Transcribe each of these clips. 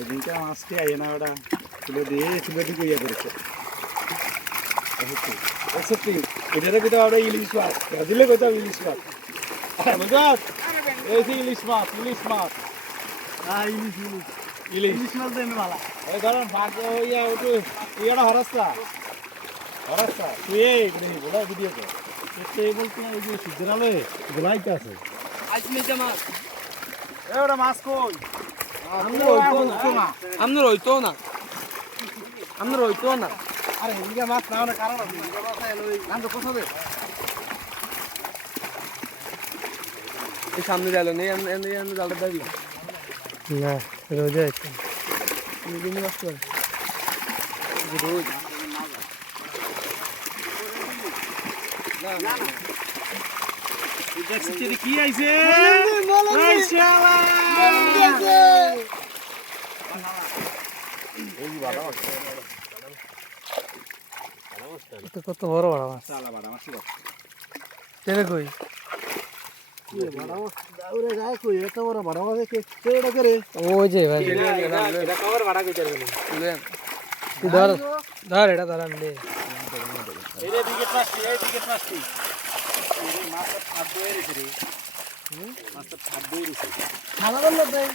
এদিনটা মাছটি আইয়ে না ওটা তুলে দিয়ে ইয়ে করেছে সত্যি এটারে কোথাও আমরা ইলিশ মাছ দিলে কোথাও ইলিশ মাছ এই যে ইলিশ মাছ হ্যাঁ ইলিশ মাছ দেবে ভালো ওই ধরেন ভাগে হইয়া ওটু ইয়েটা হরাস্তা তুই এই বলা ভিডিও কর এই বলতে এই যে সিজরালে গোলাইতে আছে আজ মেজা মাছ ওটা মাছ কই আমনের হইতো না আরে ইলিগা মাছ না হলে কারণ আছে ইলিগা মাছ এলো এই গান তো কোথাবে এই সামনে গেল নেই এনে জালটা দাবি না রোজা আছে নিজে নিয়ে আসতে পারে রোজ দেখছিস কি আইছে কত বড় বড় মাছ ছেলে কই ওই যে ভাই ধর ধর এটা ধর আমি খানা বললো তাই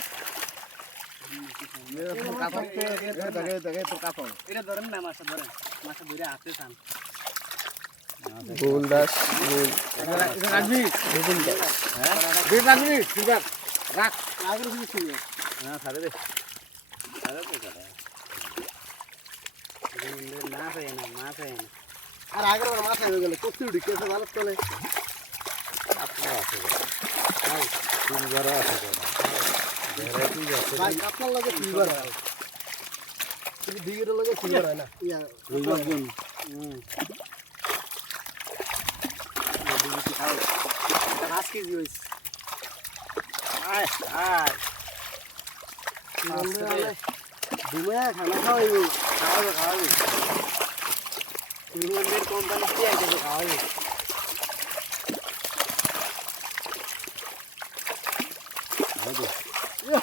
এটা ধরেন না মাছ ধরে হাতে চান গোল দাস গোল রাখবি বেশ রাখবি ঠিক আছে রাখ হ্যাঁ ছাড়ে দে মাছ হয় না আর আগের বার মাছ হয়ে গেল কচি উঠি কেসে ভালো চলে ভাই কাপড় লাগে ফিলবার হয় কিন্তু দিগের লাগে ফিলবার হয় না মাছ কেজি হয়েছে ঘুমে খানা খাওয়াইবি খাওয়াবে ইংল্যান্ডের কোম্পানি কি আইছে খাওয়াবে Yeah.